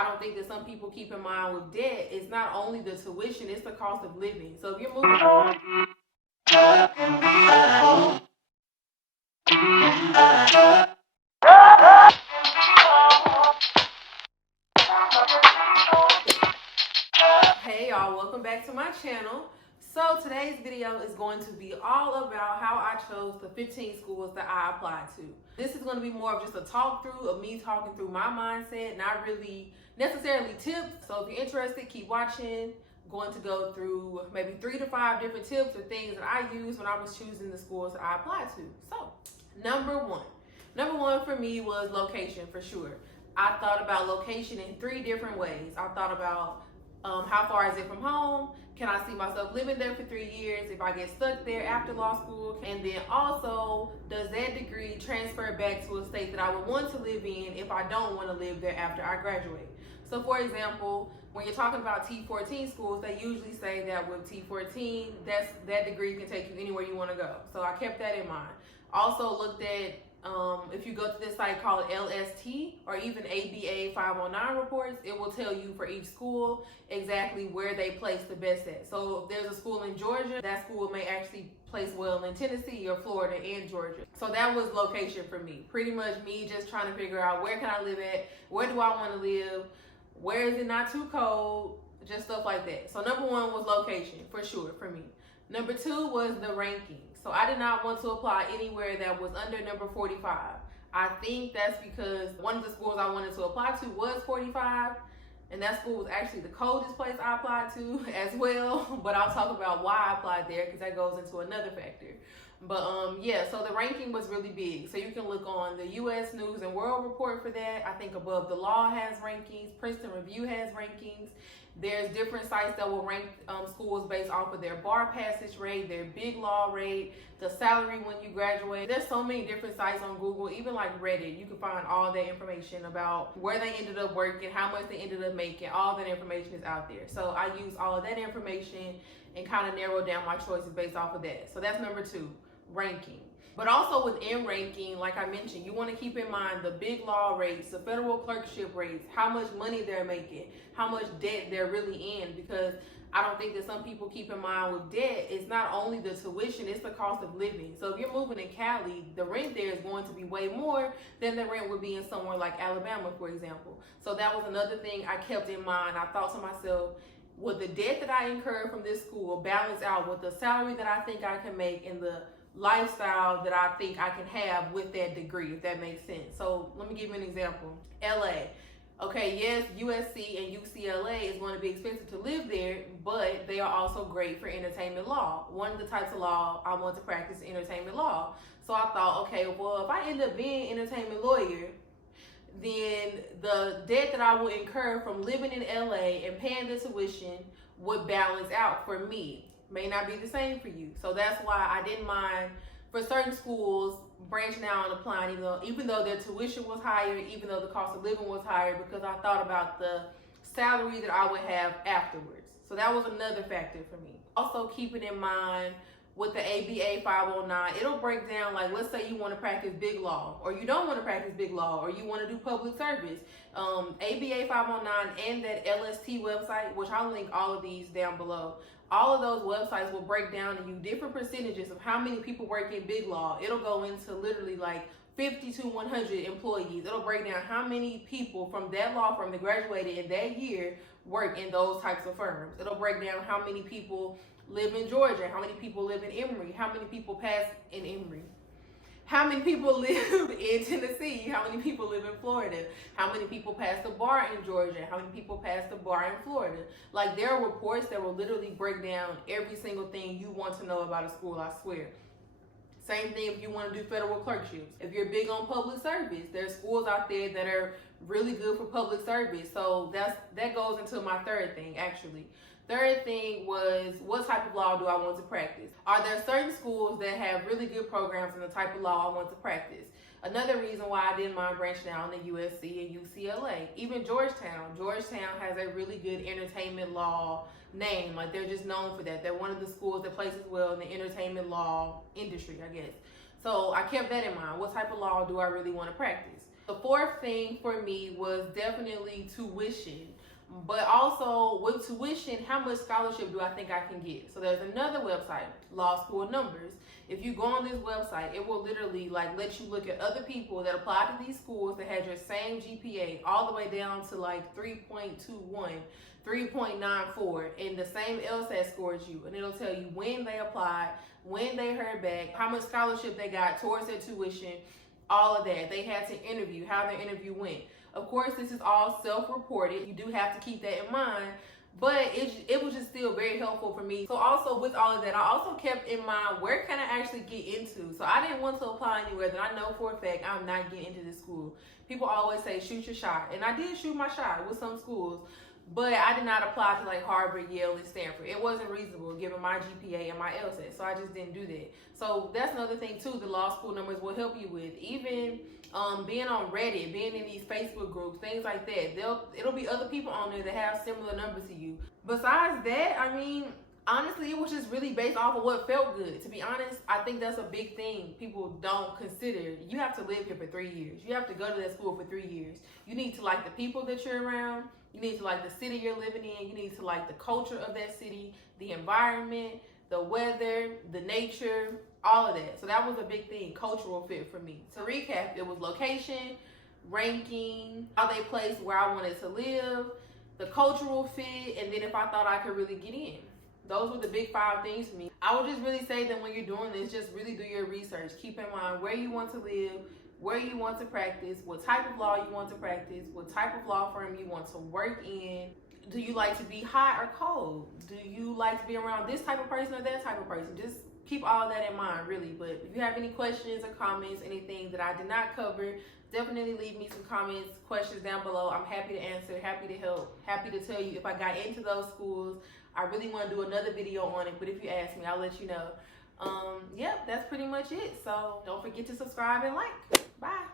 I don't think that some people keep in mind with debt, it's not only the tuition, it's the cost of living. So if you're moving Hey y'all, welcome back to my channel. So today's video is going to be all about how I chose the 15 schools that I applied to. This is going to be more of just a talk through of me talking through my mindset, not really necessarily tips. So if you're interested, keep watching. I'm going to go through maybe 3 to 5 different tips or things that I used when I was choosing the schools that I applied to. So number one for me was location for sure. I thought about location in 3 different ways. I thought about how far is it from home? Can I see myself living there for 3 years if I get stuck there after law school? And then also, does that degree transfer back to a state that I would want to live in if I don't want to live there after I graduate? So for example, when you're talking about T14 schools, they usually say that with T14, that degree can take you anywhere you want to go. So I kept that in mind. Also looked at if you go to this site called LST or even ABA 509 reports, it will tell you for each school exactly where they place the best at. So if there's a school in Georgia, that school may actually place well in Tennessee or Florida and Georgia. So that was location for me. Pretty much me just trying to figure out where can I live at, where do I want to live, where is it not too cold, just stuff like that. So number 1 was location for sure for me. Number 2 was the ranking. So I did not want to apply anywhere that was under number 45. I think that's because one of the schools I wanted to apply to was 45, and that school was actually the coldest place I applied to as well. But I'll talk about why I applied there because that goes into another factor. But yeah, so the ranking was really big. So you can look on the U.S. News and World Report for that. I think Above the Law has rankings. Princeton Review has rankings. There's different sites that will rank schools based off of their bar passage rate, their big law rate, the salary when you graduate. There's so many different sites on Google, even like Reddit. You can find all that information about where they ended up working, how much they ended up making. All that information is out there. So I use all of that information and kind of narrow down my choices based off of that. So that's number 2, ranking. But also within ranking, like I mentioned, you want to keep in mind the big law rates, the federal clerkship rates, how much money they're making, how much debt they're really in, because I don't think that some people keep in mind with debt, it's not only the tuition, it's the cost of living. So if you're moving in Cali, the rent there is going to be way more than the rent would be in somewhere like Alabama, for example. So that was another thing I kept in mind. I thought to myself, would the debt that I incurred from this school balance out with the salary that I think I can make and the lifestyle that I think I can have with that degree, if that makes sense? So let me give you an example. LA. Okay, yes, USC and UCLA is going to be expensive to live there, but they are also great for entertainment law. One of the types of law I want to practice is entertainment law. So I thought, okay, well, if I end up being an entertainment lawyer, then the debt that I would incur from living in LA and paying the tuition would balance out for me. May not be the same for you. So that's why I didn't mind for certain schools branching out and applying, even though their tuition was higher, even though the cost of living was higher, because I thought about the salary that I would have afterwards. So that was another factor for me. Also keeping in mind with the ABA 509, it'll break down, like, let's say you want to practice big law, or you don't want to practice big law, or you want to do public service. ABA 509 and that LST website, which I'll link all of these down below, all of those websites will break down to you different percentages of how many people work in big law. It'll go into literally like 50 to 100 employees. It'll break down how many people from that law firm that graduated in that year work in those types of firms. It'll break down how many people live in Georgia, how many people live in Emory, how many people pass in Emory, how many people live in Tennessee, how many people live in Florida, how many people pass the bar in Georgia, how many people pass the bar in Florida. Like, there are reports that will literally break down every single thing you want to know about a school, I swear. Same thing if you want to do federal clerkships. If you're big on public service, there's schools out there that are really good for public service. So that goes into my third thing, actually. Third thing was, what type of law do I want to practice? Are there certain schools that have really good programs in the type of law I want to practice? Another reason why I didn't mind branching out in the USC and UCLA. Even Georgetown. Georgetown has a really good entertainment law name. Like, they're just known for that. They're one of the schools that places well in the entertainment law industry, I guess. So I kept that in mind. What type of law do I really want to practice? The fourth thing for me was definitely tuition. But also with tuition, how much scholarship do I think I can get? So there's another website, Law School Numbers. If you go on this website, it will literally like let you look at other people that applied to these schools that had your same GPA all the way down to like 3.21, 3.94, and the same LSAT score as you. And it'll tell you when they applied, when they heard back, how much scholarship they got towards their tuition, all of that. They had to interview, how their interview went. Of course, this is all self-reported. You do have to keep that in mind, but it was just still very helpful for me. So also with all of that, I also kept in mind, where can I actually get into? So I didn't want to apply anywhere that I know for a fact I'm not getting into this school. People always say, shoot your shot. And I did shoot my shot with some schools, but I did not apply to like Harvard, Yale, and Stanford. It wasn't reasonable given my GPA and my LSAT, so I just didn't do that. So that's another thing too, the Law School Numbers will help you with. Even being on Reddit, being in these Facebook groups, things like that. It'll be other people on there that have similar numbers to you. Besides that, I mean, honestly, it was just really based off of what felt good. To be honest, I think that's a big thing people don't consider. You have to live here for 3 years. You have to go to that school for 3 years. You need to like the people that you're around. You need to like the city you're living in. You need to like the culture of that city, the environment, the weather, the nature, all of that. So that was a big thing, cultural fit for me. To recap, it was location, ranking, how they placed where I wanted to live, the cultural fit, and then if I thought I could really get in. Those were the big 5 things for me. I would just really say that when you're doing this, just really do your research. Keep in mind where you want to live, where you want to practice, what type of law you want to practice, what type of law firm you want to work in. Do you like to be hot or cold? Do you like to be around this type of person or that type of person? Just keep all that in mind, really. But if you have any questions or comments, anything that I did not cover, definitely leave me some comments, questions down below. I'm happy to answer, happy to help, happy to tell you if I got into those schools. I really want to do another video on it, but if you ask me, I'll let you know. Yep, that's pretty much it. So don't forget to subscribe and like. Bye.